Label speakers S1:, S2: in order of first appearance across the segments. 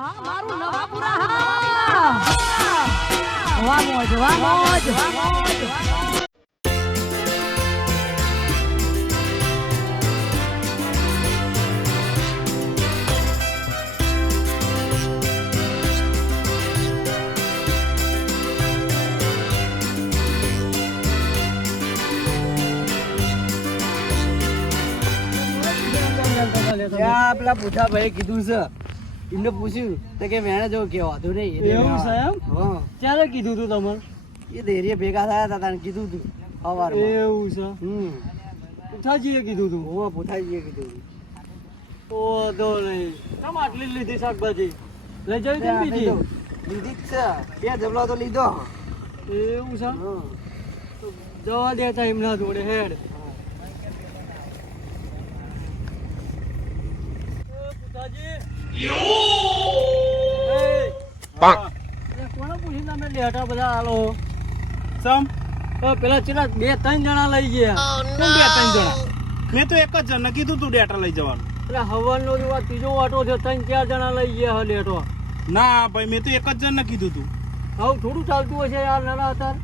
S1: હા મારું નવાપુરા હા વાહ મોજ વાહ મોજ. વાહ મોજ
S2: પેલા પૂછા ભાઈ કીધું છે એમને પૂછ્યું તો કે વેણે જો કે વાંધો નહીં
S3: એવું
S2: સાહેબ
S3: છે એમ?
S2: હા.
S3: ક્યારે કીધું તું તમારે
S2: એ ધૈર્ય ભેગા થયા હતા તને કીધું તું સવારમાં
S3: એવું છે?
S2: હમ.
S3: ઉઠાજીએ કીધું તું?
S2: હું પૂછાજીએ કીધું તું.
S3: ઓ તો નહીં. કેમ આટલી લીધી શાકભાજી? લઈ જવી તેમ બીજી?
S2: લીધી જ છે. બે જબલો તો લીધો.
S3: એવું છે? જવા દેતા એમના જોડે હેડ. કોને પૂછીને તમે લેટા બધા આલો?
S4: સમ?
S3: તો પેલા ચેલા બે ત્રણ જણા લઈ ગયા.
S4: કોણ બે ત્રણ જણા? મેં તો એક જ જણને કીધું તું ડેટા લઈ જવાનું.
S3: એટલે હવનનો જો ત્રીજો વાટો છે ત્રણ ચાર જણા લઈ ગયા હે લેટો.
S4: ના ભાઈ મેં તો એક જ જણને કીધું તું.
S3: આવું થોડું ચાલતું હશે યાર નાના હતા.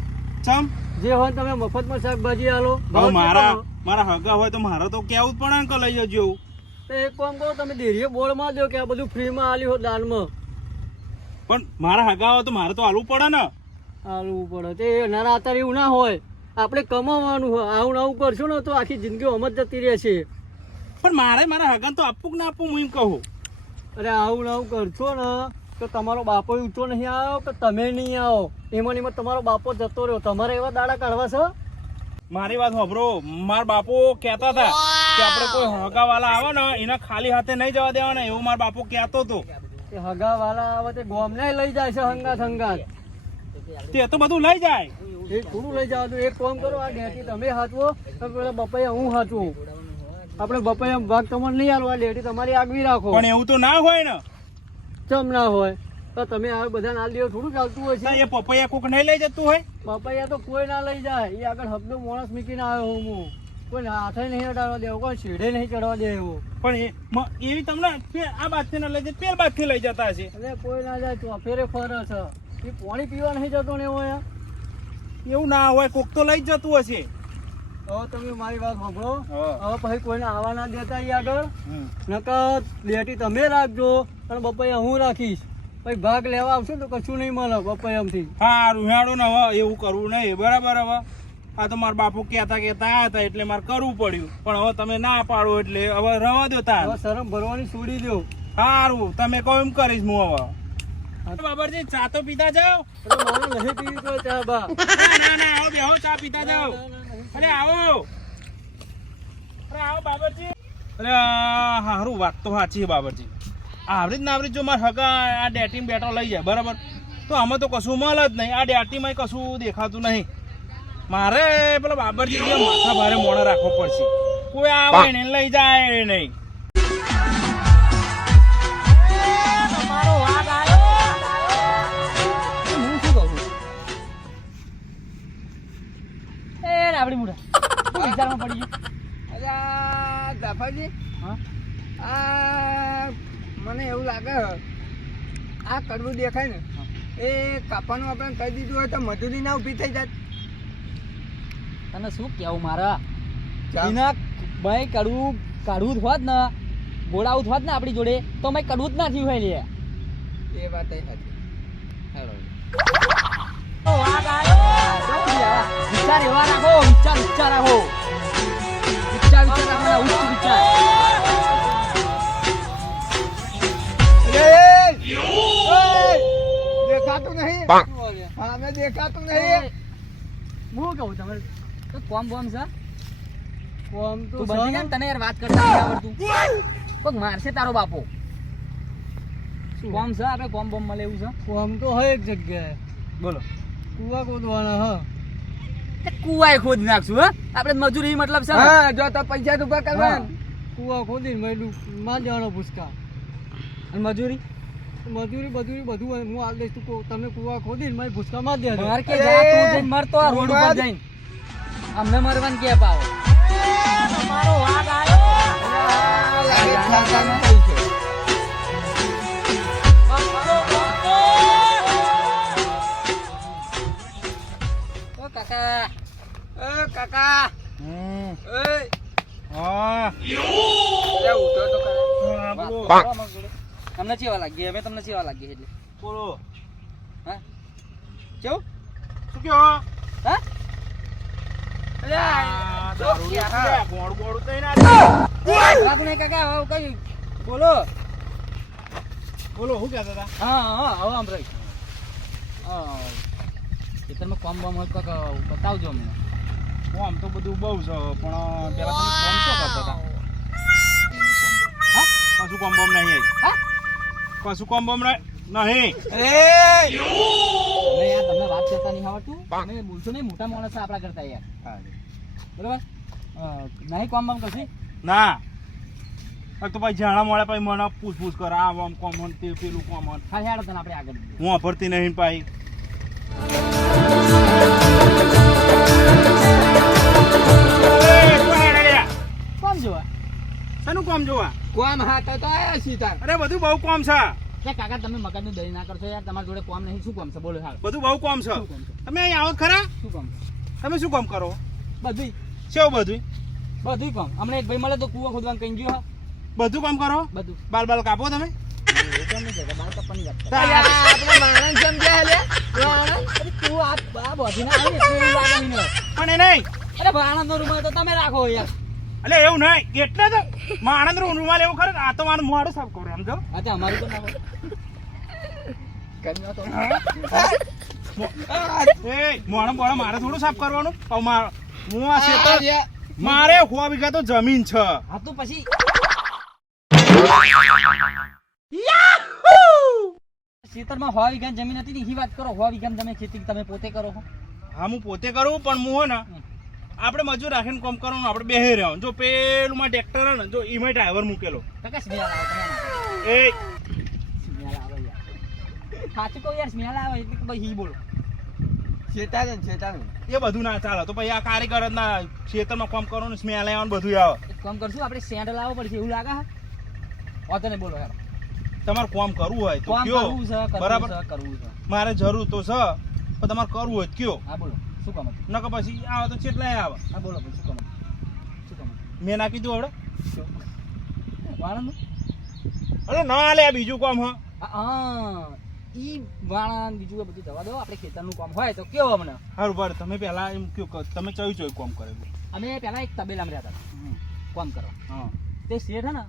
S4: ચમ
S3: જે હોય તમે મફતમાં શાકભાજી આલો.
S4: હવે મારા મારા હગા હોય તો મારે તો કેવું જ પડે કે લઈ જજો
S3: તો એક કામ કરો તમે ધીરે બોર્ડમાં દો કે આ બધું ફ્રીમાં આલ્યું દાનમાં.
S4: પણ મારા હગા હોય તો મારે તો હાલવું પડે ને.
S3: આલવું પડે. તે એના અત્યારે એવું ના હોય. આપણે કમાવાનું હોય. આવું આવું કરશું ને તો આખી જિંદગી અમર જતી રહેશે.
S4: પણ મારે મારા હગાને તો આપવું કે ના આપવું હું એમ કહું?
S3: અરે આવું આવું કરશો ને તો તમારો બાપો ઊંચો નહીં આવ્યો કે તમે નહીં આવો? એમાં એમાં તમારો બાપો જતો રહ્યો. તમારે એવા દાડા કાઢવા છે?
S4: મારી વાત સાંભળો. મારા બાપો કહેતા હતા કે આપણે કોઈ હગા વાલા આવે ને એના ખાલી હાથે નહીં જવા દેવાના એવું મારા બાપુ કહેતો હતો.
S3: એ હગા વાલા આવે તે ગોમને લઈ જાય છે હંગાત હંગાત.
S4: તે તો બધું લઈ જાય.
S3: એ થોડું લઈ જવાનું એક કામ કરો આ ડેટી તમે હાચવો તો પેલા બપૈયા હું હાચવું? આપણે બપૈયા ભાગ તમારે નહીં આલવા ડેટી તમારી આગવી રાખો.
S4: પણ એવું તો ના હોય ને.
S3: ચમ ના હોય? તો તમે આ બધા ના દેવો થોડું ચાલતું હોય
S4: તો
S3: છે
S4: એ પપૈયા કોક નહીં લઈ જતું હોય?
S3: પપૈયા તો કોઈ ના લઈ જાય. એ આગળ હબનો માણસ મૂકીને આવ્યો હું હું. કોઈ હાથે નહીં અડાડવા દેવો કોઈ શેઢે નહીં ચડવા દેવો
S4: પણ એ તમને આ બાજથી ના લઈ જાય પેલ બાજથી લઈ જતા હશે.
S3: એટલે કોઈ ના જાય તો ફેરે છે. એ પાણી પીવા નહીં જતો ને હોય
S4: એવું ના હોય કોક તો લઈ જ જતું હશે.
S3: હવે તમે મારી વાત સાંભળો. હવે પછી કોઈને આવવા ના દેતા ઈ આગળ. નકર લેટી તમે રાખજો અને બપૈયા હું રાખીશ. પછી ભાગ લેવા આવશો તો કશું નહીં મળે બપૈયામથી
S4: હા રૂહાડો ને હવે એવું કરવું નહીં બરાબર હવે. આ તો મારા બાપુ કહેતા કહેતા હતા એટલે મારે કરવું પડ્યું. પણ હવે તમે ના પાડો એટલે હવે રવા દો તાર.
S3: હવે શરમ ભરવાની છોડી દો
S4: સારું તમે કહો એમ કરીશ હું હવે. બાબરજી ચા તો પીતા જાઓ.
S3: નહીં પીવી તો ચા બા.
S4: ના ના આવો બેહો ચા પીતા જાઓ. અરે આવો. અરે આવો બાબરજી. અરે હારું વાત તો સાચી છે બાબરજી. આવરી જ ના આવરી જ જો મારે હગા આ ડેટીમાં બેટો લઈ જાય બરાબર? તો આમાં તો કશું મળે જ નહીં. આ ડેટીમાં કશું દેખાતું નહીં. મારે પેલા બાબરજી માથા ભારે મોડા રાખવો પડશે. કોઈ આવે ને લઈ જાય નહીં.
S1: તમારો વાગ આવ્યો
S3: હું શું કહું
S1: એ રાબડી મુડા વિચારમાં પડી ગયું?
S3: દાફાજી
S2: આ મને એવું લાગે આ કડવું દેખાય ને. એ કાપાનું આપણે કહી દીધું હોય તો મજૂરી ના ઊભી થઈ જાય.
S1: તને શું કેવું મારા. એના ભાઈ કડવું કાઢવું જ હોત ને ગોળાવું જ હોત ને આપણી જોડે તો મેં કડવું જ ના થયું હોય લે
S2: એ વાત એ હતી હેલો.
S1: વિચાર એવા રાખો વિચાર વિચાર રાખો. વિચાર વિચાર રાખવાના ઉચ્ચ વિચાર.
S2: દેખાતું નહીં. દેખાતું નહીં.
S3: હું કહું તમે
S1: તો કોમ બોમ છે?
S3: કોમ તો
S1: તું બધી ને તને યાર વાત કરતા નથી આવડતું. કોક મારશે તારો બાપો. કોમ છે? આપણે કોમ બોમ મળે એવું છે?
S3: કોમ તો હોય એક જગ્યાએ.
S4: બોલો.
S3: કુવા ખોદવાના હા.
S1: કુવાય ખોદ નાખશું હા. આપણે મજૂરી મતલબ છે
S2: હા જો તો પૈસા રૂપિયા કરવા
S3: કુવા ખોદીને મેલું માં જવાનો ભૂસકા.
S1: અને મજૂરી?
S3: મજૂરી મજૂરી બધું હું આલ દઈશ તું તમે કુવા ખોદીને મારી ભૂસકા માં દેજો.
S1: માર કે જા તું જઈને મરતો આ રોડ ઉપર જઈને. અમે મરવાનું કે પાવો? તમારો વાગ
S2: આવ્યો કાકા. એ. કાકા.
S4: હમ
S2: એ
S4: હા
S1: તમને ચેવા લાગી? અમે તમને ચેવા લાગી એટલે?
S4: બોલો.
S1: હા? કેવું
S4: શું કયો
S1: હા? બોલો
S4: બોલો શું કહેતા હતા
S1: હા હા હવે આમ રહી હા ખેતરમાં કોમ બમ હોય કાંક બતાવજો અમને
S4: કોમ તો બધું બહુ છે પણ પેલા તમે કોમ કરતા હતા
S1: હા?
S4: કશું કોમ બોમ નહીં
S1: હા?
S4: કશું કોમ બમ નહીં. નહીં.
S1: અરે યાર તમને વાત કરતા નહીં આવડતું તમે બોલશો નહીં મોટા માણસ આપણા કરતા યાર. બરોબર? નહીં કોમ બમ
S4: ના. તો પછી જાણા મળે પછી મને પૂછપૂછ કરે આ આમ કોમ હન, તે પેલું કોમન.
S1: ખાલી તને આપણે આગળ.
S4: હું વાપરતી નહીં પાઈ
S1: કોમ જોવા?
S4: શેનું કોમ જોવા?
S2: કોમ હાથ તો આયા તાર.
S4: અરે બધું બહુ કોમ છે.
S1: કાકા તમે મકાનનું દહીં ના કરશો યાર તમારી જોડે કોમ નહીં. શું કોમ છે? બોલો હાલ.
S4: બધું બહુ કોમ છે.
S1: શું કોમ
S4: તમે અહીં આવો ખરા?
S1: શું કોમ
S4: તમે શું કામ કરો?
S1: બધું.
S4: શું બધું
S1: બધું કોમ. હમણાં એક ભાઈ મળે તો કૂવો ખોદવાનું કઈ ગયો હા.
S4: બધું કામ કરો?
S1: બધું.
S4: બાલ બાલ કાપો તમે. પણ એ નહીં.
S1: અરે ભાઈ આનંદનો રૂમ હોય તો તમે રાખો યાર.
S4: એટલે એવું નહીં. એટલે તો નું રૂમાલ એવું ખરે આ તો મારું મોડું સાફ કરું જો
S1: હા તો અમારું તો.
S4: એ મોણો મારે થોડું સાફ કરવાનું? હું આ મારે હોવા વીઘા તો જમીન છે.
S1: હા તો પછી ખેતરમાં હોવા વીઘાની જમીન હતી ને એની વાત કરો. હોવા વીઘામાં તમે ખેતી તમે પોતે કરો
S4: હા. હું પોતે કરું પણ હું હે ને આપણે મજૂર રાખીને કામ કરવાનું આપણે બેહી રહ્યા જો પેલું માં ટ્રેક્ટર ને જો ઈમે ડ્રાઈવર મૂકેલો.
S1: આવે
S4: એ
S1: યાર. સાચું કહું યાર સ્મેલ આવે એટલે કે ભાઈ હી બોલો.
S2: શેતાને ને શેતાને.
S4: એ બધું ના ચાલે. તો પછી આ કારીગર ના ખેતરમાં કામ કરવાનું સ્મેલ આવવાનું બધું આવે.
S1: કામ કરશું આપણે સેન્ડ લાવવો પડશે એવું લાગે વાંધો નહીં બોલો યાર.
S4: તમારે કોમ કરવું હોય તો
S1: કામ
S4: કયો.
S1: છે
S4: બરાબર?
S1: કરવું છે.
S4: મારે જરૂર તો છે પણ તમારે કરવું હોય તો કયો.
S1: હા બોલો. શું કામ
S4: નકર પછી આવે તો ચેટલાય આવે.
S1: હા બોલો પછી શું કામ શું કામ
S4: મેં ના કીધું હવે
S1: વાણંદ
S4: અરે ના લે આ બીજું કામ હા.
S1: હા ઈ વાણંદ બીજું બધું જવા દો આપણે ખેતરનું કામ હોય તો કેવો અમને.
S4: સારું બર તમે પહેલા એમ કયો તમે ચયું ચયું કામ કરેલું
S1: અમે પહેલા એક તબેલામાં રહેતા હતા. કામ કરો
S4: હા.
S1: તે શેઠ હે ને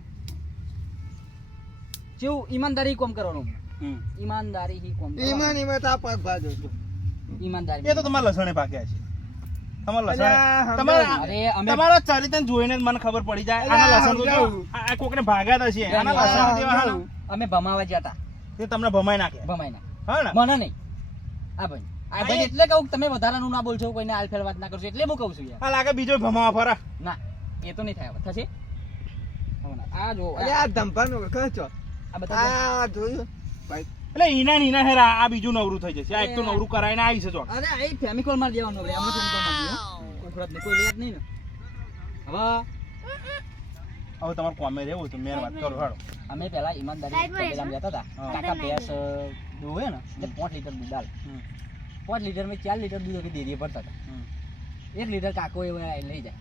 S1: જેવું ઈમાનદારી કામ કરવાનું ઈમાનદારી કામ
S2: ઈમાન. ઈમાન તો આ પગ ભાજો છો.
S1: ઈમાનદારી
S4: એ તો તમારા લસણે પાક્યા છે. તમારા
S2: અલ્યા,
S4: તમારા તમારા ચરિત્ર જોઈને મને ખબર પડી જાય. આના લસણ તો જો
S2: સમજાવું.
S4: આ આ કોકને ભાગ્યા છે. આના લસણ જેવા હા
S1: અમે ભમાવા જતા
S4: તે. તમને ભમાઈ નાખે.
S1: ભમાઈ ના
S4: હા ને?
S1: મને નહીં. આ ભાઈ. આ ભાઈ એટલે કહું કે તમે વધારાનું ના બોલશો કોઈને આલફેલ વાત ના કરશો. એટલે હું કહું છું યાર.
S4: આ લાગે બીજો ભમાવા ફરા.
S1: ના એ તો નહીં થાય થશે? આ જો આ
S2: અલ્યા, આ ધંભાનો ઓળખો છો?
S1: આ બધા
S2: આ જોયું? ભાઈ.
S4: એટલે ઈના નીના હેરા આ બીજું નવરું થઈ જશે. આ એક તો નવરું કરાઈને આવી છે જો
S1: અરે આ ફેમિકોલમાં દેવાનું રે આમાં ફેમિકોલમાં દીધું કોઈ લેત નહીં ને. હવે?
S4: હવે તમારે કોમે રહેવું તો મેર વાત કરો હાડો
S1: અમે પેલા ઈમાનદારી તબેલામાં જતા હતા. કાકા ભેંસ અ, દોવે ને એટલે પાંચ લીટર દૂધ આલે. પાંચ લીટર મેં ચાર લીટર દૂધ ડેરીએ ભરતા હતા. એક લીટર કાકો એ લઈ જાય.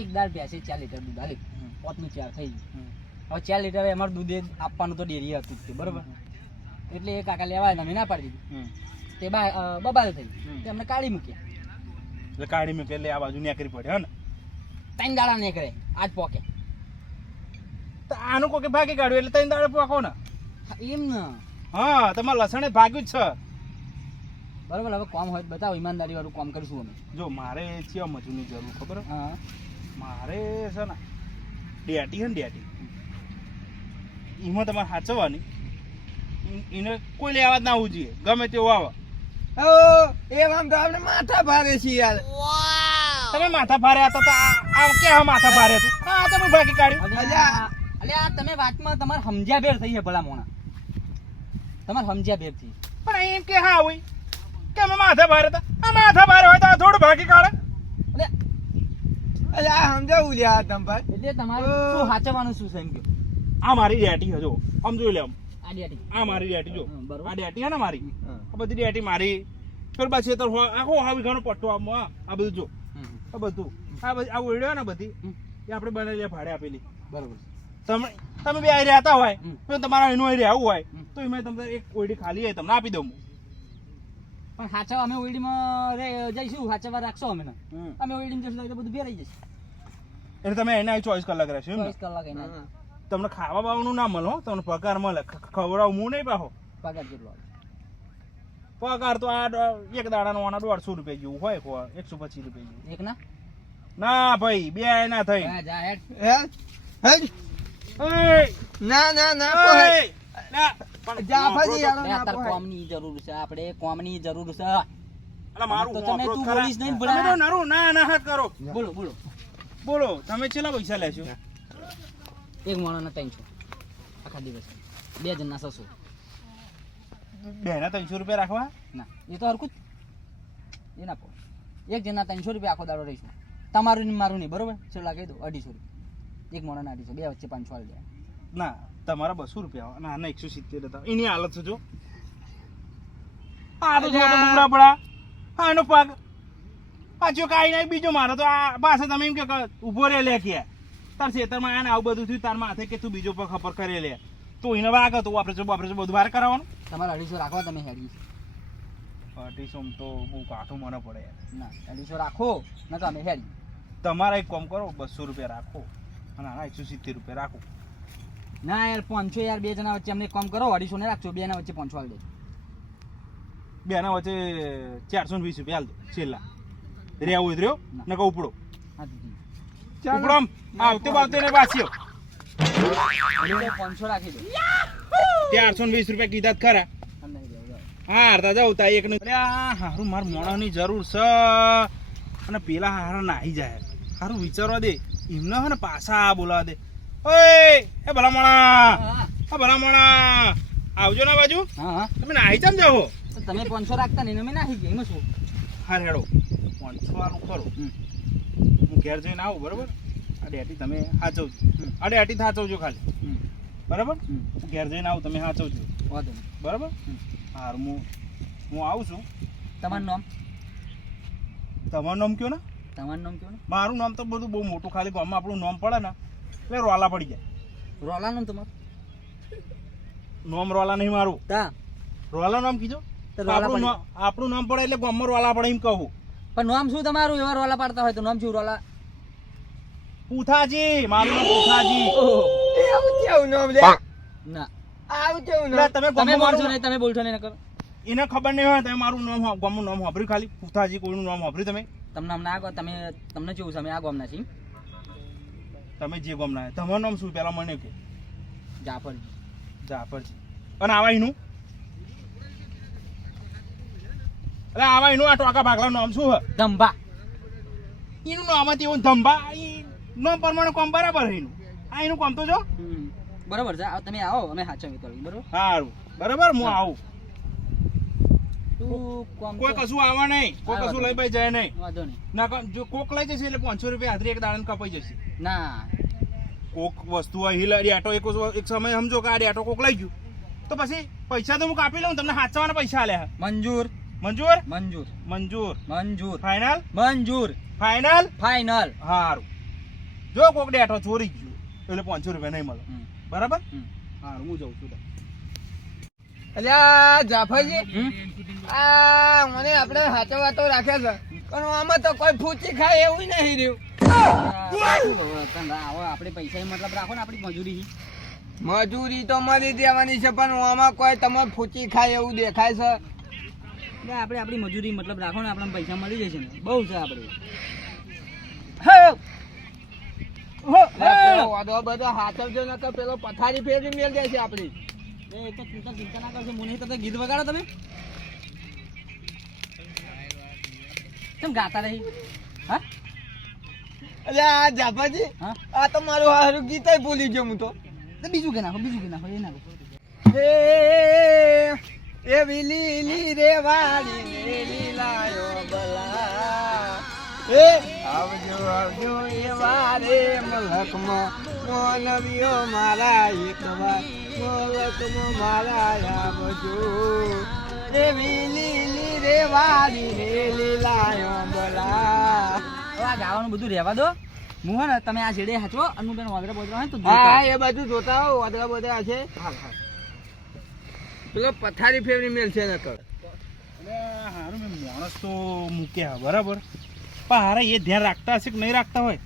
S1: એક દાળ ભેંસે ચાર લીટર દૂધ આલી. પાંચનું ચાર થઈ ગયું. હવે ચાર લીટર અમારું દૂધ એ આપવાનું તો ડેરી હતું બરોબર? એટલે એ કાકા લેવા અમે ના પાડી દીધી. તે બા બબાલ થઈ. તે અમને કાઢી મૂક્યા.
S4: એટલે કાઢી મૂકે એટલે આ બાજુ નેકરી પડે હે ને?
S1: ત્રણ દાડા નીકળે આજ પોકે.
S4: તો આનું કોકે ભાગી કાઢ્યું એટલે ત્રણ દાડા પોકો ને?
S1: એમ ને.
S4: હા તમારે લસણે ભાગ્યું જ છે.
S1: બરોબર હવે કોમ હોય તો બતાવો ઈમાનદારી વાળું કોમ કરીશું અમે.
S4: જો મારે છે મજૂરની જરૂર ખબર હે? મારે છે ને ડેટી હે ને ડેટી એમાં તમારે સાચવવાની એને કોઈ લેવા ના આવવું જોઈએ. ગમે તેવું આવે.
S2: ઓ, એમ આમ તો આપણે માથા ભારે છીએ યાર.
S4: તમે માથા ભારે હતા તો આ આ માથા ભારે હતું? હા તમે ભાગી કાઢ્યું.
S1: અલ્યા. અલ્યા તમે વાતમાં તમારે સમજ્યા ભેર થઈ છે ભલા મોણા. તમારે સમજ્યા ભેર થઈ
S4: પણ એમ કે હા હોય. કે અમે માથા ભારે હતા. આ માથા ભારે હોય તો આ થોડું ભાગી કાઢે.
S1: અલ્યા.
S2: અલ્યા, આ સમજાવું લ્યા આ ધંભા.
S1: એટલે તમારું શું સાચવવાનું શું છે
S4: આ મારી રેટી છે સમજો લે આમ
S1: આ ડેટી
S4: મારી ડેટી જો. આ ડેટી હે ને મારી? આ બધી ડેટી મારી. ફેર પાછી તો આખો હા વીઘાનો પટ્ટો આમ આ આ બધું જો. આ બધું. આ બધી આ ઓળ્યો ને બધી એ આપણે બનાવી ભાડે આપેલી.
S1: બરોબર.
S4: તમે તમે બે અહીં રહેતા હોય તો તમારા એનું અહીં રહેવું હોય તો એમાં તમને એક ઓયડી ખાલી હોય તમને આપી દઉં
S1: પણ હાચા અમે ઓઈડીમાં રે જઈશું વાર રાખશો અમે અમે ઓઈડીમાં જઈશું એટલે બધું ભેરાઈ જશે.
S4: એટલે તમે એના ચોવીસ કલાક રહેશો
S1: ચોવીસ કલાક એના.
S4: તમને ખાવા બાવાનું ના મળે હો. તમને પગાર મળે. ખવડાવું હું નહીં પાહો.
S1: પગાર કેટલો
S4: પગાર તો આ એક દાડાનો આના દોઢસો રૂપિયા જેવું હોય કો એકસો પચીસ રૂપિયા જેવું.
S1: એક ના
S4: ના ભાઈ બે ના થઈ!
S2: ના ના ના.
S1: કોમની જરૂર છે આપણે કોમની જરૂર છે.
S4: મારું
S1: તમે
S4: વાપરો
S1: તું
S4: ખરા.
S1: બોલીશ નહીં ને
S4: તમે
S1: ભલા.
S4: તો નરું ના ના કરો.
S1: બોલો બોલો.
S4: બોલો તમે છેલ્લા પૈસા લેશો.
S1: એક માણસના ત્રણસો. આખા દિવસ. બે જણના છસો.
S4: બે ના ત્રણસો રૂપિયા રાખવા?
S1: ના એ તો હરકું જ. એ નાખો એક જણના ત્રણસો રૂપિયા આખો દાડો રહીશું. તમારું ને મારું નહીં બરોબર? છેલ્લા કહી દો અઢીસો રૂપિયા. એક માણસના અઢીસો બે વચ્ચે પાંચસો આવી જાય.
S4: ના તમારા બસો રૂપિયા આવે. ના ના એકસો સિત્તેર હતા. એની હાલત છે જો? આ તો ડુંગળા પડા. હા એનો પગ પાછો કાંઈ નહીં બીજો મારો તો આ પાસે તમે એમ કે ક- ઊભો રે લે તાર ખેતરમાં આને આવું બધું થયું તાર માથે કે તું બીજો પર ખબર કરે લે. તો એને વાગ તો આપણે જો આપણે બધું વાર કરાવવાનું
S1: તમારે અઢીસો રાખો તમે હેડી.
S4: અઢીસો તો બહુ કાઠું મને પડે.
S1: ના અઢીસો રાખો ને તમે હેડી.
S4: તમારા એક કામ કરો બસો રૂપિયા રાખો. અને આના એકસો સિત્તેર રૂપિયા રાખો.
S1: ના યાર પાંચસો યાર બે જણા વચ્ચે અમને કામ કરો અઢીસો ને રાખજો બે ના વચ્ચે પાંચસો આવી દેજો
S4: બેના વચ્ચે ચારસો ને વીસ રૂપિયા હાલ દો છેલ્લા. રેવું રહ્યો
S1: ને.
S4: નકર ઉપડો.
S1: હા
S4: આમ. આવતે બાવતે ને પાછ્યો
S1: પાંચસો રાખી દો.
S4: ચારસો ને વીસ રૂપિયા કીધા ખરા. હા અડધા જાવ તા એક આ હારું માર મોણાની જરૂર છે. અને પેલા હારા નાહી જાય. હારું વિચારવા દે. એમને હે ને પાછા બોલાવા દે. ઓય એ ભલા મોણા.
S1: હા.
S4: ભલા મોણા. આવજો ના બાજુ.
S1: હા
S4: તમે નાહી ચમ જાઓ?
S1: તમે પાંચસો રાખતા નહીં ને અમે નાખી ગયા. એમાં શું?
S4: હા હેડો. પાંચસો
S1: હમ.
S4: હું ઘેર જઈને આવો બરાબર? આ ડેટી તમે સાચવજો
S1: હમ.
S4: આ સાચવજો ખાલી. બરાબર? હું ઘેર જઈને આવું તમે સાચવજો
S1: વાંધો
S4: બરાબર. હારું હું હું આવું છું.
S1: તમારું નામ?
S4: તમારું નામ કયો ને?
S1: તમારું નામ કયો ને?
S4: મારું નામ તો બધું બહુ મોટું ખાલી ગામમાં આપણું નામ પડે ને એટલે રોલા પડી જાય.
S1: રોલા નામ તમારું?
S4: નામ રોલા નહીં મારું.
S1: તા.
S4: રોલા નામ કીધો? આપણું આપણું નામ પડે એટલે ગામમાં રોલા પડે એમ કહું.
S1: પણ નામ શું તમારું? એવા રોલા પાડતા હોય તો નામ શું? રોલા
S4: પૂથાજી મારું નામ પૂથાજી.
S2: એવું આવું કેવું નામ? લે?
S1: ના
S2: આવું કેવું નામ?
S4: તમે
S1: તમે બોલશો નહીં તમે બોલશો નહીં નકર
S4: એને ખબર નહીં હોય તમે મારું નામ ગામનું નામ સાંભળ્યું ખાલી. પૂથાજી કોઈનું નામ વાપર્યું તમે?
S1: તમને નામ ના કહો તમે તમને કેવું છે? અમે આ ગામના છીએ.
S4: તમે જે ગામના તમારું નામ શું પેલા મને કે
S1: જાફરજી.
S4: જાફરજી. અને આવા એનું એટલે આવા એનું આ ટોકા ભાગલા નામ શું હે?
S1: ધંભા.
S4: એનું નામ હતી એવું ધંભા. નામ પ્રમાણે કામ બરાબર હઈનું આ એનું કામ તો જો.
S1: બરાબર છે. તમે આવો અમે હાચવી તો બરાબર?
S4: સારું બરાબર? હું આવું. કોઈ કશું આવા નહીં. કોઈ કશું લઈ ભાઈ જાય નહીં.
S1: વાંધો નહીં.
S4: ના જો કોક લઈ જશે એટલે પાંચસો રૂપિયા હાથરી એક દાડન કપાઈ જશે.
S1: ના.
S4: કોક વસ્તુ અહીં ડેટો એક એક સમય સમજો કે આ ડેટો કોક લઈ ગયું. તો પછી પૈસા તો હું કાપી લઉં તમને હાચવાના પૈસા આલ્યા
S1: મંજૂર.
S4: મંજૂર?
S1: મંજૂર.
S4: મંજૂર.
S1: મંજૂર.
S4: ફાઇનલ
S1: મંજૂર.
S4: ફાઇનલ
S1: ફાઇનલ
S4: સારું જો કોક ડેટો ચોરી ગયું. એટલે પાંચસો રૂપિયા નહીં મળે. બરાબર? હા હું જાઉં છું.
S2: અલ્યા જાફરજી? આ મને આપણે સાચા વાતો રાખ્યા છે. પણ આમાં તો કોઈ ફૂચી ખાય એવું નહીં રહ્યું.
S1: આપણે પૈસા મતલબ રાખો ને આપણી મજૂરી
S2: મજૂરી તો મળી દેવાની છે પણ આમાં કોઈ તમારે ફૂચી ખાય એવું દેખાય છે?
S1: આપણે આપણી મજૂરી મતલબ રાખો ને આપણને પૈસા મળી જશે ને. બહુ છે આપણે.
S2: લે, પેલો વાદળો બધો હાચવજો પેલો પથારી ફેરવી મેલ દેશે આપણી.
S1: એ તો તું ચિંતા ના કરશો મને તો ગીત વગાડો તમે. કેમ ગાતા રહી? હા?
S2: અલ્યા જાફરજી
S1: હા?
S2: આ તો મારું હારું ગીત ભૂલી ગયો હું તો.
S1: બીજું કે નાખો બીજું કે નાખો એ નાખો
S2: હે એવી લીલી રે વાળી રે લીલાયો બલા એ આવજો આવજો એ વારે મલકમાં મોનવીઓ મારા એકવાર મલકમાં મારા આવજો. લીલી રે વારી રે લીલાયો બલા.
S1: આ ગાવાનું બધું રહેવા દો. હું ને તમે આ જેડે હાચો અને હું પેલા વાદરા બોદરા હોય તો
S2: હા એ બાજુ જોતા હો વાદરા બોદરા છે. પેલો પથારી ફેવરી મેલ છે નકર.
S4: એટલે હારું મેં માણસ તો મૂક્યા બરાબર. પણ હારે એ ધ્યાન રાખતા હશે કે નહીં રાખતા હોય?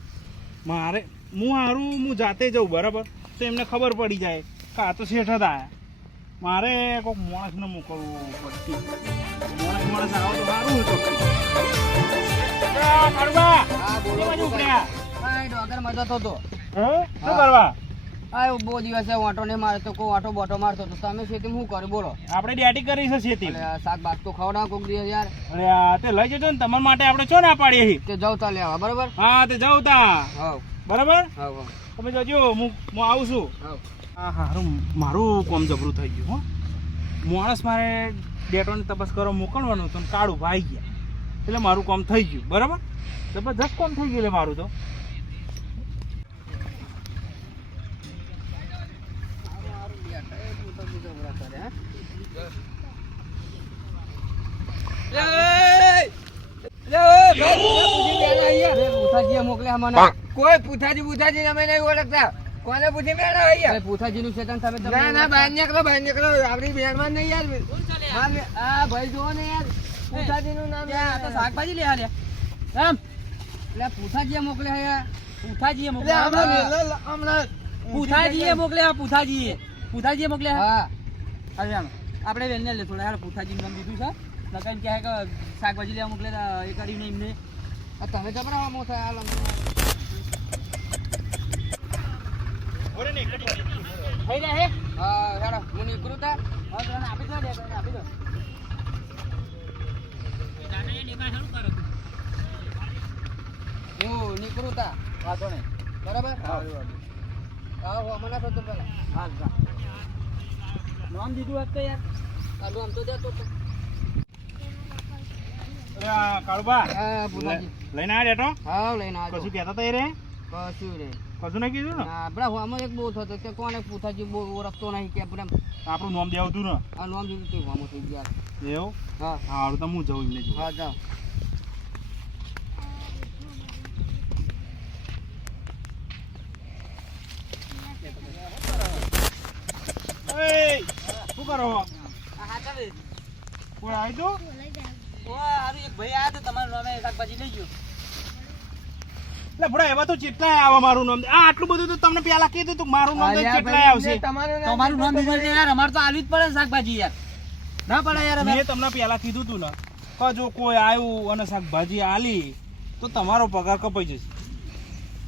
S4: મારે હું હારું હું જાતે જઉં બરાબર? તો એમને ખબર પડી જાય કે આ તો શેઠ હતા મારે કોઈક માણસને મોકલવું પડતી. માણસ માણસ આવો તો સારું હતું
S1: કરવા મજા તો તો
S4: હે? શું કરવા?
S1: આ બહુ દિવસે વાંટો નહીં મારે તો કોઈ વાંટો બોટો મારતો તો તમે ખેતી શું કર્યું? બોલો.
S4: આપણે ડેટી કરી છે
S1: ખેતી શાક બાક તો ખવડાવો કોક દિવસ યાર.
S4: અરે આ તે લઈ જજો ને તમારા માટે આપણે ચો ના પાડીએ.
S1: તે જાવ તા લેવા બરાબર?
S4: હા તે જાઉં તા
S1: હા
S4: બરાબર
S1: હા
S4: તમે જજો હું હું આવું છું.
S1: હા
S4: હા હારું મારું કોમ જબરું થઈ ગયું હો. માણસ મારે ડેટોની તપાસ કરવા મોકલવાનું હતું કાળું ભાઈ ગયા. એટલે મારું કામ થઈ ગયું બરાબર? જબરજસ્ત કોમ થઈ ગયું એટલે મારું તો.
S1: પૂથાજીએ મોકલ્યા મને
S2: કોઈ પૂછાજી પૂછાજી અમે નહીં ઓળખતા. કોને પૂછી બેઠા અહીંયા?
S1: તમે
S2: ના ના બહાર નીકળો બહાર નીકળો. આપણી બેનમાં નહીં યાર. આ ભાઈ જુઓ ને યાર. પૂછાજીનું નામ
S1: તો શાકભાજી લે હાલે એમ એટલે પૂથાજીએ મોકલ્યા યાર પૂથાજીએ
S2: એટલે હમણાં હમણાં.
S1: પૂથાજીએ મોકલ્યા પૂથાજીએ. પૂથાજીએ મોકલ્યા. હા. આપણે બેનને લે થોડા યાર પૂથાજીનું નામ દીધું છે. લગાઈને કહે કે શાકભાજી લેવા મોકલે એ કરીને એમને. આ તમે જબરા થાય હાલ થઈ રહ્યા હે? હા હેડો હું નીકળું તા હા તને આપી દો દે તને આપી દો. હું નીકળું તા વાંધો નહીં. બરાબર? હા હા હું થતો પેલા હા હા નામ દીધું હતું યાર. આ નામ તો દેતો તો.
S4: કાળુબા. લઈને ડેટો
S1: હા લઈને
S4: કશું કહેતા રે?
S1: કશું નહીં
S4: કીધું ને?
S1: આપણા એક બહુ થતો કે કોને પૂછાજી બહુ ઓળખતો નહીં કે આપણે
S4: આપણું નામ દેવું હતું ને?
S1: આ નામ દીધું તે હોમો થઈ ગયા.
S4: એવું?
S1: હા.
S4: હારું તો હું જઉં એમને
S1: હા જાઓ.
S4: શું કરો
S1: હા? ચાલે.
S4: કોઈ આવી તું?
S1: ઓ હારું એક ભાઈ આયા તમારું નામે શાકભાજી લઈ ગયો.
S4: એટલે ભડા એવા તો ચેટલાય આવે મારું નામ? આ આટલું બધું તો તમને પેલા કીધું તું મારું નામ તો ચેટલાય આવશે.
S2: તમારું નામ
S1: તમારું નામ દીધું એટલે યાર અમારે તો આલવી જ પડે શાકભાજી યાર. ના પડે યાર
S4: મેં તમને પેલા કીધું તું ને કે જો કોઈ આવ્યું અને શાકભાજી આલી તો તમારો પગાર કપાઈ જશે.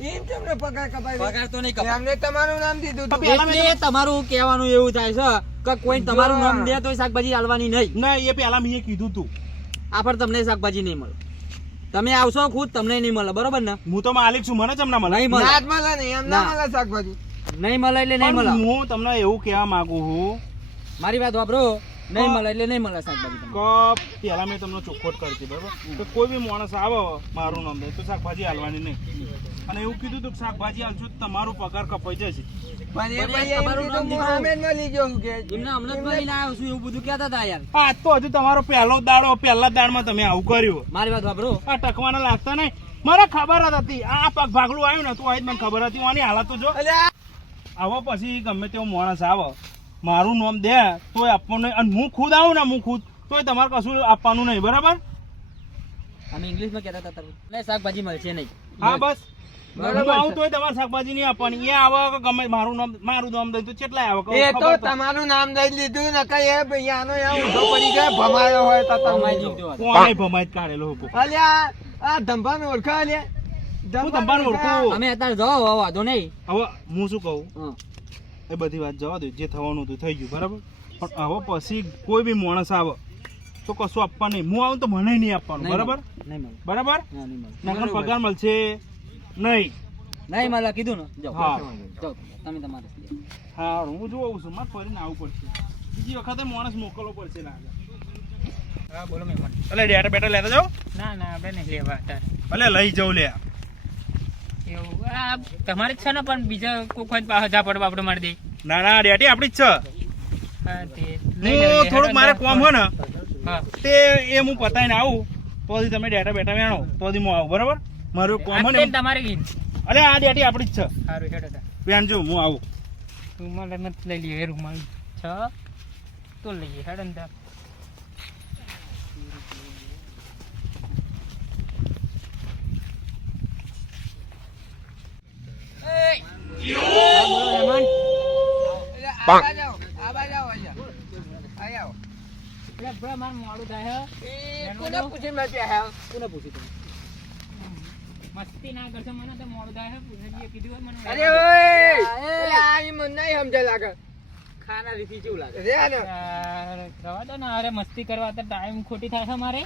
S2: એમ કેમને પગાર કપાય?
S1: પગાર તો નહીં કપાય.
S2: એમને તમારું નામ દીધું
S4: તો.
S1: એટલે તમારું કહેવાનું એવું થાય છે કે કોઈ તમારું નામ દે તો શાકભાજી આલવાની નહીં.
S4: ના એ પેલા મેં કીધું તું.
S1: આ પર તમને શાકભાજી નહીં મળે. તમે આવશો ખુદ તમને નહીં મળે. બરોબર ને?
S4: હું તો માલિક છું મને ચમના મળે.
S1: નહીં મળે.
S2: નહીં મળે એમ ના.
S1: ના.
S2: શાકભાજી.
S1: નહીં મળે એટલે નહીં મળે.
S4: હું તમને એવું કહેવા માંગુ છું.
S1: મારી વાત વાપરો. નહીં મળે એટલે નહીં મળે શાકભાજી
S4: કપ. પહેલાં મેં તમને ચોખ્ખોટ કરી બરાબર? તો કોઈ બી માણસ આવે મારું નામ દે તો શાકભાજી હાલવાની નહીં. અને એવું કીધું તું શાકભાજી હાલશો તમારું તમારો પગાર કપાઈ જશે.
S1: તમારું નામ
S2: કીધું,
S1: દીધું.
S2: મોહામેદ મળી ગયો હું કે.
S1: એમને હમણાં જ મળીને આવ્યો છું એવું બધું કહેતા હતા યાર.
S4: આજ તો હજુ તમારો પહેલો દાડો પહેલા દાડમાં તમે આવું કર્યું.
S1: મારી વાત વાપરો.
S4: આ ટકવાના લાગતા નહીં. મને ખબર જ હતી. આ પગ ભાગલું આવ્યું ને તું આજ મને ખબર હતી. આની હાલત તો જો.
S2: અલ્યા.
S4: આવો પછી ગમે તેવો માણસ આવે. મારું નામ દે તોય આપવાનું અને હું ખુદ આવું ને હું ખુદ તોય તમારે કશું આપવાનું નહીં. બરાબર?
S1: અમે ઇંગ્લિશમાં કહેતા હતા શાકભાજી મળશે નહીં.
S4: હા બસ. હું આવું
S2: છે.
S4: તોય તમારે શાકભાજી આપવાની. એ આવે કે ગમે મારું નામ મારું નામ દઈ તો કેટલાય આવે? કે
S2: એ તો
S4: ખબર તો-
S2: તમારું નામ દઈ લીધું ને કઈ એ ભાઈ આનો યા ઊંધો પડી જાય ભમાયો હોય તો તમે
S1: કમાઈ
S2: જો.
S1: દીધું
S4: કોણે ભમાઈ જ કાઢેલો હુકુ.
S2: અલ્યા આ ધંભાને ઓળખો અલ્યા.
S4: ધંભાને ઓળખું.
S1: અમે અત્યારે જાઓ હવે વાંધો નહીં.
S4: હવે હું શું કહું? એ બધી વાત જવા દો જે થવાનું હતું થઈ ગયું બરાબર? પણ હવે પછી કોઈ બી માણસ આવે તો કશું આપવા નહીં. હું આવું તો મને નહીં આપવાનું બરાબર? બરાબર. પગાર મળશે. નહીં.
S1: નહીં મારા કીધું ને. જાઓ.
S4: હા.
S1: જાઓ તમે તમારે.
S4: હા હું જોઉં છું. મારે ફરીને આવવું પડશે. બીજી વખતે માણસ મોકલવો પડશે ના.
S3: હા બોલો મહેમાન.
S4: ભલે ડેટા બેટા લેતા જાઓ
S3: ના ના આપણે નહીં લેવા અત્યારે.
S4: ભલે લઈ જાઉં લે.
S3: એવું આ તમારે જ છે ને પણ બીજા કોઈ કોઈ જા પડવા આપણે મારી દે.
S4: ના ના ડેટી આપણી જ છે.
S3: હા
S4: થોડુંક મારે કોમ હોય ને
S3: હા.
S4: તે એ હું પતાવીને આવું. તો તમે ડેટા બેટા વેણો. તો હું આવું બરાબર? મારું કોમન
S5: એમ તમારી
S4: અરે આ ડેટી આપણી જ છે.
S5: સારું હેડો તા.
S4: બેન જો હું આવું.
S5: રૂમાલ જ લઈ લઈએ રૂમાલ. છ. તો લઈએ હેડો ને મોડું થાય.
S2: એ મેં
S1: પૂછ્યું તમે
S5: મસ્તી ના કરશો મને તો મોડું થાય પૂછાજીએ કીધું મને
S2: અરે ઓય! આ ઈ મને નહીં સમજે લાગે.
S1: ખાના રીતિ કેવું લાગે.
S2: રે આ
S5: રવા દો ને અરે મસ્તી કરવા તો ટાઈમ ખોટી થાય મારે.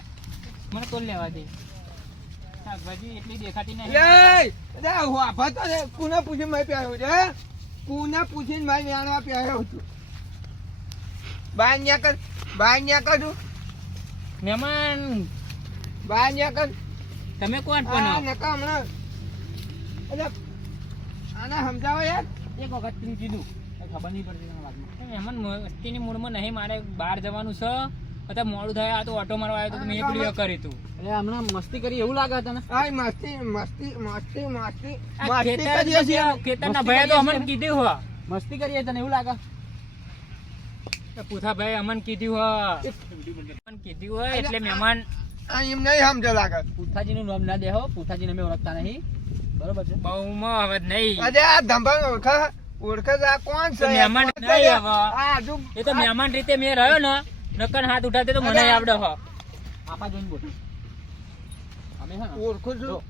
S5: મને કોલ લેવા દે? શાકભાજી એટલી દેખાતી નહીં.
S2: લે અરે હું આભા તો પૂછીને મેં પ્યાયો છે કોને પૂછીને મેં ન્યાણવા પ્યાયો છું? બાર ન્યા કર બાર ન્યા કર તું.
S5: મહેમાન.
S2: બાર ન્યા કર.
S5: તમે કોણ
S2: આ
S5: પણ
S2: નકા હમણાં. અરે આને સમજાવો યાર.
S1: એક વખત તું કીધું. ખબર નહીં પડતી
S5: મહેમાન મસ્તીની મૂડમાં નહીં મારે બહાર જવાનું છે. અત્યારે મોડું થાય આ તો ઓટો મારવા આવ્યો તો મેં પેલું એ કર્યું
S1: એટલે હમણાં મસ્તી કરી એવું લાગે તને?
S2: આય મસ્તી મસ્તી મસ્તી મસ્તી.
S5: ખેતર ખેતરના
S1: મસ્તી
S5: તો
S1: કરીએ
S5: કીધું હો
S1: મસ્તી કરીએ તને એવું લાગે?
S5: પૂથા ભાઈ અમને કીધું હો અમને કીધું હોય એટલે મહેમાન
S2: એમ નહીં સમજે લાગે.
S1: પૂથાજીનું નામ ના દેહો પુથાજી અમે ઓળખતા નહીં. બરોબર છે?
S5: બહુમાં હવે નહીં.
S2: અરે આ ધંભા ઓળખા ઓળખે આ કોણ છે?
S5: મહેમાન નહીં હવે.
S2: આ આજુ
S5: એ તો મહેમાન રીતે મેં રહ્યો ને નકર હાથ ઉઠાતે તો મને આવડે હો.
S1: આપા જોઈને બોલ. અમે હા ને?
S2: ઓળખું છું.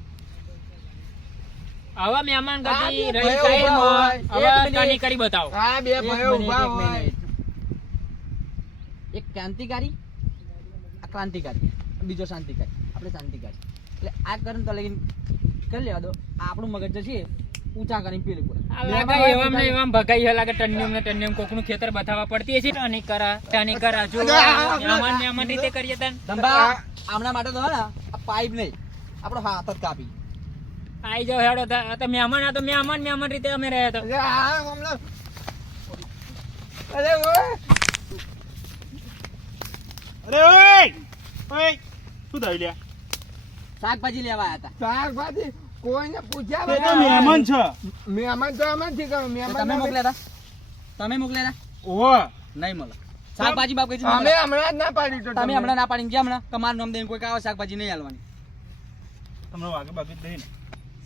S5: આવા મહેમાન ગતિ રહી.
S2: ઊભા હોય.
S5: હવે કાની કરી બતાવો.
S2: હા બે ભાઈઓ
S1: ઊભા
S2: હોય.
S1: એક ક્રાંતિકારી આ ક્રાંતિકારી. બીજો શાંતિકારી આપણે શાંતિકારી એટલે આ કરન તો લગીન કરી લેવા દો. આ આપણું મગજ જે છે ઊંચા કરીને પેલું બોલે
S5: આ લાગે એવામ ને એવામ ભગાઈ લાગે ટન્યમ ને ટન્યમ કોકનું ખેતર બતાવવા પડતી છે ટની કરા ટની કરા જો
S2: અરે આ-
S5: મહેમાન મહેમાન રીતે કરીએ તન.
S1: ધંબા આમના માટે તો હા આ પાઇપ નહીં. આપણો હાથ જ કાપી.
S5: આઈ જાવ હેડો આ તો મહેમાન આ તો મહેમાન મહેમાન રીતે અમે રહ્યા તો.
S2: અરે ઓય.
S4: અરે ઓય. ઓય. શું થયું લ્યા?
S1: શાકભાજી લેવા હતા.
S2: શાકભાજી કોઈને પૂછ્યા
S4: તે તો મહેમાન છે.
S2: મહેમાન તો અમે છીએ, મહેમાન
S1: તમે મોકલ્યા હતા તમે મોકલ્યા હતા
S4: ઓહો.
S1: નહીં મળે. શાકભાજી બાપ કઈ
S2: અમે હમણાં જ ના પાડી તો
S1: તમે હમણાં ના પાડી ગયા હમણાં? તમારું નામ દઈને કોઈ કાવા શાકભાજી નહીં હાલવાની.
S4: તમને વાગે બાગે ને.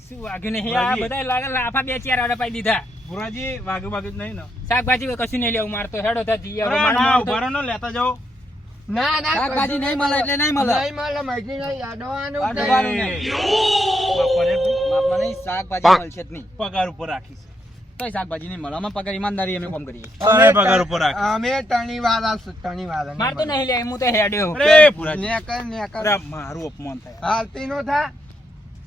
S5: શું વાગ્યું નહીં? આ બધા લાગે લાફા બે ચાર આડા પાઈ દીધા.
S4: ભુરાજી વાગે બાગે નહીં ને.
S5: શાકભાજી કશું નહીં લેવું મારતો હેડો
S4: થતી
S5: ઉભારો
S4: ને લેતા જાઓ.
S2: ના ના
S1: શાકભાજી નહીં મળે એટલે નહીં મળે.
S2: નહીં મળે માહિતી નહીં અડવાનું
S1: અડવાનું
S2: નહીં.
S1: નહીં. નહીં શાકભાજી મળશે જ નહીં.
S4: પગાર ઉપર રાખીશ.
S1: કઈ શાકભાજી નહીં મળે. અમે પગાર ઈમાનદારી અમે કામ કરીએ.
S4: તમે પગાર ઉપર રાખી
S2: અમે ટણી વાળા ટણી વાળા
S5: મારે તો નહીં લે હું તો હેડ્યો
S4: અરે ભુરાજી
S2: નેકર નેકર.
S4: મારું અપમાન થાય.
S2: હાલતી નો થા.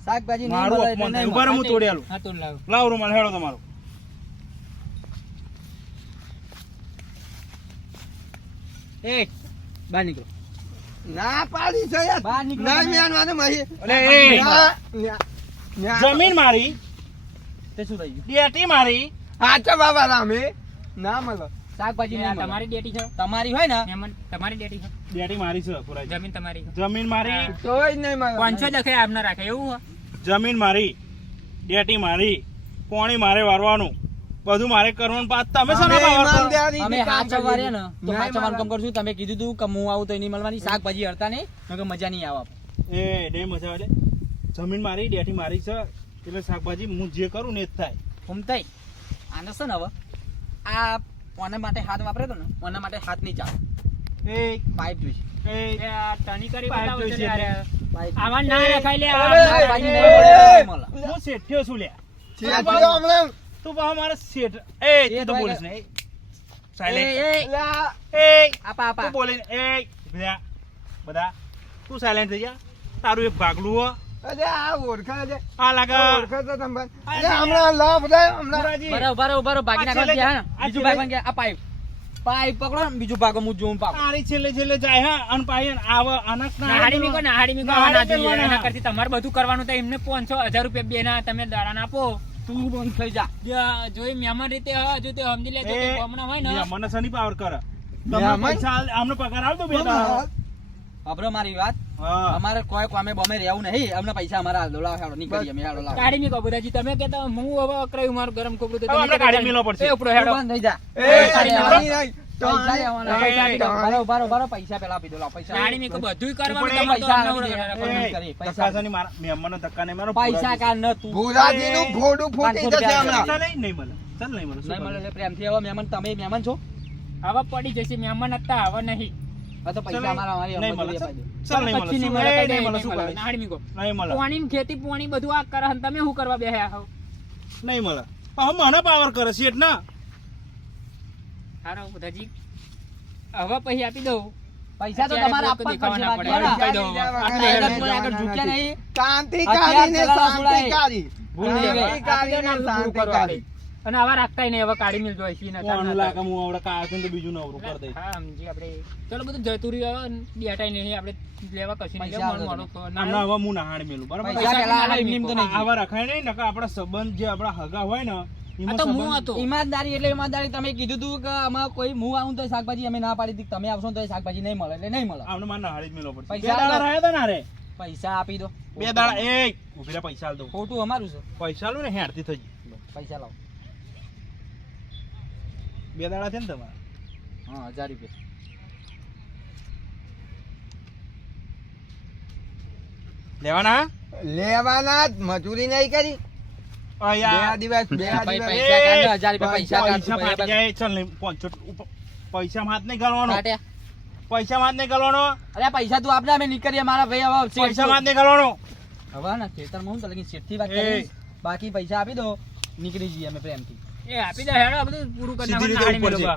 S1: શાકભાજી નહીં
S4: મારું અપમાન થાય.
S1: ઊભા
S4: હું તોડી આલું
S5: હા તો લાવ.
S4: લાવ રૂમાલ હેડો તમારો.
S1: એ બહાર નીકળો.
S2: ના પાડી છે યાર.
S1: બહાર નીકળો
S2: ના મહી.
S4: અરે. જમીન મારી.
S1: તે શું થઈ ગયું
S4: ડેટી મારી.
S2: હાચા બાબા રામે ના મળો.
S1: શાકભાજી
S5: તમારી ડેટી છે?
S1: તમારી હોય ને?
S5: તમારી ડેટી છે?
S4: ડેટી મારી છે પૂરા
S5: જમીન તમારી
S4: જમીન મારી.
S2: તોય નહીં મળે.
S5: પાંચસો દખે આપના રાખે એવું
S4: જમીન મારી. ડેટી મારી. કોણી મારે વારવાનું. બધું મારે કરવાનું પાત તમે શું
S2: અમે
S4: ના પાડો.
S1: અમે
S2: કામ
S1: હાચવવા ને તો
S2: હાથ
S1: હાચવવાનું કામ કરશું. તમે કીધું તું કે હું આવું તો એની મળવાની. શાકભાજી હરતા નહીં નકર મજા નહીં આવે
S4: એ ડે મજા આવે જમીન મારી ડેઠી મારી છે. એટલે શાકભાજી હું જે કરું ને એ જ થાય.
S1: ઘૂમતાઈ આને છે ને હવે આ કોના માટે હાથ વાપરે તો ને કોના માટે હાથ નહીં ચાલે.
S4: એ
S1: પાઇપ જોઈશે
S4: એ
S5: એ આ ટની કરી બતાવો છે યાર.
S4: એટલે.
S1: પાઇપ.
S5: આવા ના રખાય લે આ
S1: નહીં મળે મળે.
S4: હું શેઠિયો છું
S2: લે હમણાં.
S4: તું પાછો મારે શેઠ. એ તું તો બોલીશ ને. એ, સાયલેન્ટ
S1: એ, આપા આપા.
S4: તું બોલે એ. બધા બધા. તું સાયલેન્ટ થઈ જા. તારું એક ભાગલું હો.
S2: અરે આ ઓળખા છે.
S4: આ લાગે.
S2: ઓળખા છે તમે અરે હમણાં લા બધા હમણાં.
S1: બરાબર બરાબર બરાબર ભાગી નાખવા ગયા હે. ને બીજું ભાગ ગયા આ પાઇપ. પાઇપ પકડો ને બીજું ભાગો હું જોઉં પાક.
S4: તારી છેલ્લે છેલ્લે જાય હા. અન પાયન આવ અનક ના
S5: નાહાડી મીકો નાહાડી મીકો
S4: નાહાડી
S5: આવા ના જોઈએ. એના કરતી તમારે બધું કરવાનું તો એમને પાંચસો હજાર રૂપિયા બેના તમે દાડા ના આપો.
S1: તું બંધ થઈ જા.
S5: જો- જો મહેમાન રીતે હા જો તે સમજી લેજો
S4: એ,
S5: હોય ને
S4: મને શનિ પાવર કરે? પૈસા આલ- પગાર આલ દો
S1: અબરો મારી વાત. અમારે કોઈ કોમે બોમે રહેવું નહીં. અમને પૈસા અમારા હાલ દો લાવો હેડો નીકળીએ અમે હેડો લાવો.
S5: કાઢી મીકો બુદાજી તમે કહેતા હું હવે અકરાયું મારું ગરમ કોપરું તો તમે
S4: કાઢી મીલો પડશે.
S5: એ ઉપડો હેડો.
S1: બંધ થઈ જા.
S2: એ, કાઢી.
S1: પૈસા લેવાના. પૈસા આપી દો. બારો, બારો, બારો, પૈસા પેલા આપી દો લાવો પૈસા.
S5: કાઢી મીકો બધુંય કરવાનું
S4: પણ
S5: તો
S1: પૈસા
S4: મારા મહેમાનનો ધક્કા મારો
S1: કા ન તું.
S2: ભુરાજીનું ભોડું ફૂટી જશે હમણાં.
S4: ચાલ નહીં મળે ચાલ નહીં મળે
S1: નહીં મળે પ્રેમથી હવે મહેમાન. તમે મહેમાન છો?
S5: હવે પડી જશે મહેમાન હતા હવે નહીં. ખેતી પોણી બધું આ કરે તમે શું કરવા બેહ્યા
S4: મને પાવર કરે છે એટલે
S5: હારો બધાજી. હવે પછી આપી દઉં.
S1: પૈસા તો તમારે આપવા પડશે બાકી
S5: પડે.
S1: હેડો.
S5: કહી દઉં. હવે.
S1: આટલે હેડો, કોઈ આગળ ઝૂક્યા નહીં.
S2: ક્રાંતિકારી ને શાંતિકારી.
S1: ભૂલ નહીં ગઈ.
S2: ક્રાંતિકારી ને
S5: આપી દો ને પૂરું કરો
S2: શાંતિકારી
S5: અને આવા રાખતા નહીં હવે કાઢી મિલજો હશે ને
S4: કોણ લાગે હું આવડે કાળા તો બીજું નવરું કરી દઈશ.
S5: હા સમજી આપણે. ચલો બધું જતું રહ્યું નહીં આપણે લેવા કશું નહીં.
S4: હવે હું નહાણી મેલું બરાબર?
S1: પૈસા પેલા
S4: આવા રખાય નહીં નકર આપણા સંબંધ જે આપણા હગા હોય ને
S5: તો હું હતો.
S1: ઈમાનદારી એટલે ઈમાનદારી. તમે કીધું તું કે આમાં કોઈ હું આવું તો શાકભાજી અમે ના પાડી તમે આવશો તો શાકભાજી નહીં મળે એટલે નહીં મળે.
S4: આપણે મારે નાળી જ મેલો પડશે.
S1: પૈસા
S4: રહ્યા હતા ના રે
S1: પૈસા આપી દો.
S4: બે દાડા એ ઊભી પૈસા આલ દો
S1: ખોટું અમારું છે.
S4: પૈસા લો ને હેડતી થઈ
S1: પૈસા લાવો.
S4: બે દાડા છે ને તમારા?
S1: હા હજાર રૂપિયા.
S4: લેવાના?
S2: લેવાના જ મજૂરી નહીં કરી. દિવસ બે દિવસ.
S1: પૈસા
S4: ચાલ નહીં પૈસા નહીં નહીં
S1: અરે પૈસા તું અમે નીકળીએ મારા ભાઈ હવે
S4: પૈસા. નહીં કરવાનો
S1: હવે ને ખેતરમાં હું તો લગી શેઠથી વાત
S4: એ.
S1: બાકી પૈસા આપી દો નીકળી જઈએ અમે પ્રેમથી.
S5: એ આપી દે હેડો બધું પૂરું કરી નાખો.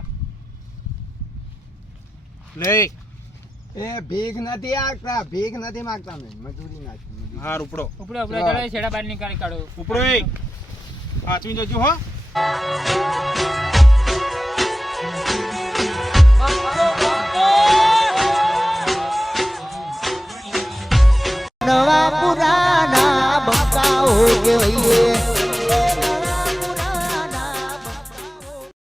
S4: લે.
S2: એ ભીખ નથી આગતા ભીખ નથી માગતા મેં મજૂરી નાખી.
S4: હા ઉપડો.
S5: ઉપડો ઉપડો ચડો છેડા બહાર નીકળી કાઢો.
S4: ઉપડો એક. હાચવી જજો હો.
S2: નવા પુરાના બતાવો કે